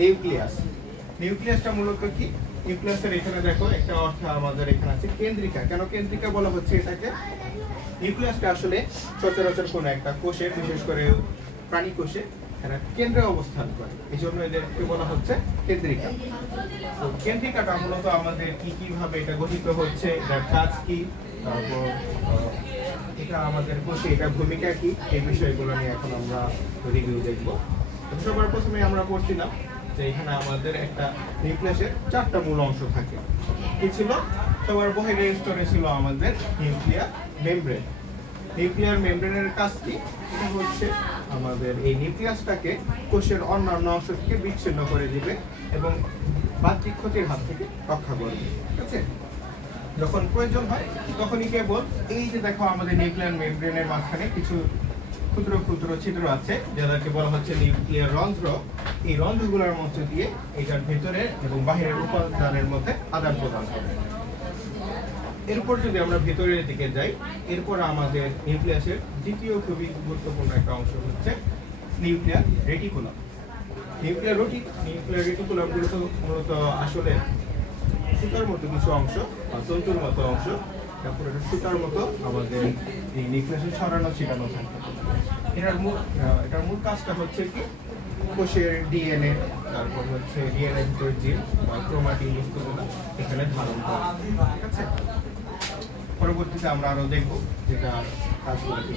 Nucleus. নিউক্লিয়াসটা মূলত কি? নিউক্লিয়াসের এখানে দেখো একটা অর্থ আমাদের এখানে আছে কেন্দ্রিকা। কেন কেন্দ্রিকা বলা হচ্ছে এটাকে? নিউক্লিয়াসটা আসলে সচরাচর কোনো একটা কোষের, বিশেষ করে প্রাণী কোষে এরা কেন্দ্রে অবস্থান করে, এই জন্য এদেরকে বলা হচ্ছে কেন্দ্রিকা। তো কেন্দ্রিকাটা মূলত আমাদের কিভাবে এটা গঠিত হচ্ছে, এটার কাজ কি, তারপর এটা আমাদের কোষে এটা ভূমিকা কি, এই বিষয়গুলো নিয়ে এখন আমরা রিভিউ দেখবো। সবার প্রথমে আমরা পড়ছিলাম যে এখানে আমাদের একটা নিউক্লিয়াসের 4টা মূল অংশ থাকে। কি ছিল? সবার বহিরের স্তরে ছিল আমাদের নিউক্লিয়ার মেমব্রেন। নিউক্লিয়ার মেমব্রেনের কাজ কি? এটা হচ্ছে আমাদের এই নিউক্লিয়াসটাকে কোষের অন্যান্য অংশ থেকে বিচ্ছিন্ন করে দিবে এবং বাহ্যিক ক্ষতির হাত থেকে রক্ষা করবে। ঠিক আছে? যখন প্রয়োজন হয় তখনই কেবল এই যে দেখো আমাদের নিউক্লিয়ার মেমব্রেনের মাঝখানে কিছু ক্ষুদ্র ক্ষুদ্র ছিদ্র আছে, যাদেরকে বলা হচ্ছে নিউক্লিয়ার রন্ধ্র। এই রন্ধ্রগুলোর মধ্য দিয়ে এটার ভেতরে এবং বাহিরের উপাদানের মধ্যে আদান প্রদান করে। এরপর যদি আমরা ভেতরের দিকে যাই, এরপর আমাদের নিউক্লিয়াসের দ্বিতীয় খুবই গুরুত্বপূর্ণ একটা অংশ হচ্ছে নিউক্লিয়ার রেটিকুলাম। নিউক্লিয়ার রেটিকুলাম মূলত আসলে সুতার মতো কিছু অংশ বা তন্তুর মতো অংশ, তারপরে সুতার মতো আমাদের এই নিউক্লিয়াসে ছড়ানো ছিটানো থাকে। এটার মূল কাজটা হচ্ছে কি? কোষের ডিএনএ, তারপর হচ্ছে ডিএনএ ভিতরে জিন বা ক্রোমাটিন বস্তুগুলো এখানে ধারণ করে। ঠিক আছে? পরবর্তীতে আমরা আরো দেখবো যেটা কাজগুলো কি।